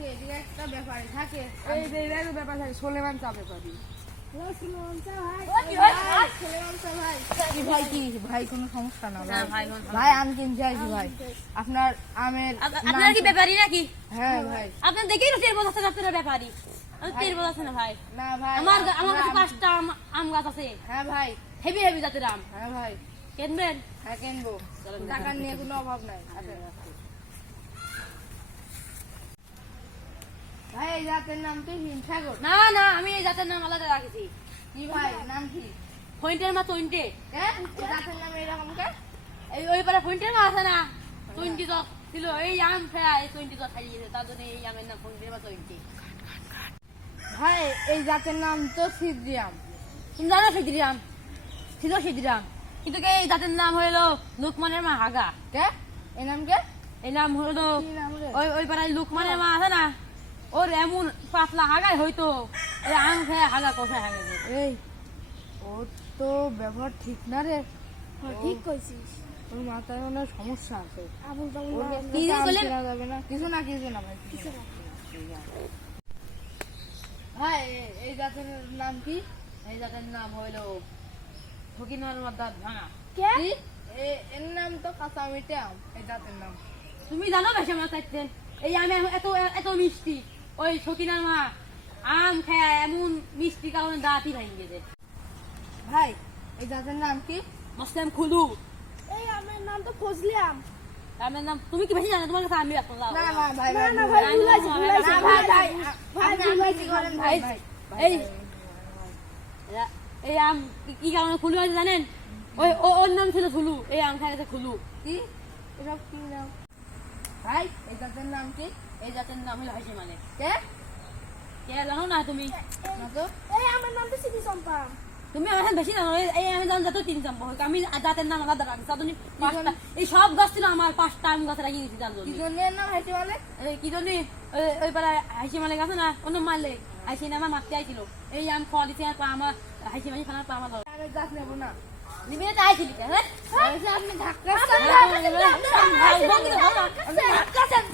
থাকে এদিকে একটা ব্যাপারী থাকে এই যে এর ব্যাপার থাকে সোলেমান চা ব্যাপারী সোলেমান চা ভাই সোলেমান চা ভাই কি ভাই কি ভাই কোনো সমস্যা না ভাই ভাই আম কিনতে আইছি ভাই আপনার আমের আপনার কি ব্যাপারী নাকি? হ্যাঁ ভাই আপনার দেখেই তেল বোঝাচ্ছেন আপনার ব্যাপারী। আমি তেল বোঝাচ্ছি না ভাই। না ভাই আমার কাছে 5টা আম গাছ আছে। হ্যাঁ ভাই হেভি হেভি জাতের আম। হ্যাঁ ভাই কিনবেন? হ্যাঁ কিনবো টাকা নিয়ে কোনো অভাব নাই ভাই এই জাতের নাম কি হিমসাগর না না আমি এই জাতের নাম আলাদা রাখেছি। কি ভাই নাম কি ফইন্টের মা তৈন্টে। হ্যাঁ এই জাতের নাম এরকম কে এই ওই পারে ফইন্টের মা আছে না? তৈন্টি তো ছিল এই আম ফেয়া এই তৈন্টি তো খাইয়েছে তার জন্য এই আমের নাম ফইন্টের মা তৈন্টি। ভাই এই জাতের নাম তো সিদ্রিয়াম তুমি জানো সিদ্ধিরাম? ছিল সিদ্ধিরাম কিন্তু এই জাতের নাম হলো লুকমানের মা হাগা। কে এই নাম কে এই নাম হলো কি নাম রে ওই পাড়ায় লুকমানের মা আছে না ওর এমন পাতলা হাগাই হইতো এই আম খেয়ে হাগা কোথায় হাগে এই ও তো ব্যবহার ঠিক না রে ঠিক কইছিস ওর মাথায় মনে হয় সমস্যা আছে আবুল বাবুল ওর কাছ কি থেকে আম বললেন? কেনা যাবে না কিছু না ভাই ভাই এই জাতের নাম কি এই জাতের নাম হইলো ফকিনার মাদার ভাঙা। কে কি এর নাম তো কাঁচা মিটে আম এই জাতের নাম তুমি জানো বেশি আমার চাইতেন এই আমি এত এত মিষ্টি ওই ফকিনার মা আম খেয়ে এমন মিষ্টি কারণে দাঁতই ভেঙে গেছে। ভাই এই জাতের নাম কি মসলাম খুলু এই আমার নাম তো ফজলি আম আমের নাম তুমি কি বেশি জানো তোমার কাছে আমি রাখলাম না ভাই না না ভাই ভুলাইছি না ভাই ভাই ভাই আপনি আম বিক্রি করেন ভাই ভাই এই এই আম কি কারণে খুলু আছে জানেন? ওই ওর নাম ছিল খুলু এই আম খাইছে খুলু। কি এসব কি নাম ভাই এই জাতের নাম কি এই জাতের নাম হলো হাসি মানে কে কে জানো না তুমি? না তো এই আমার নাম তো সিটি চম্পা তুমি আমার বেশি জানো এই আমি জানো যত তিন চাম্পা হোক আমি জাতের নাম আলাদা রাখি তাদের পাঁচটা এই সব গাছ ছিল আমার 5টা আম গাছ রাখি দিয়েছি তার কি জন্য। জনের নাম হাসি মানে কি জন্য ওই পাড়ায় হাসি মালে গেছে না অন্য মারলে হাসি না আমার মারতে আইছিল এই আম খাওয়া দিচ্ছে আমার হাসি মাঝি খানার পা আমার আমি জাত নেবো না নিবি না আইছিলি হ্যাঁ আপনি ধাক্কা ধাক্কা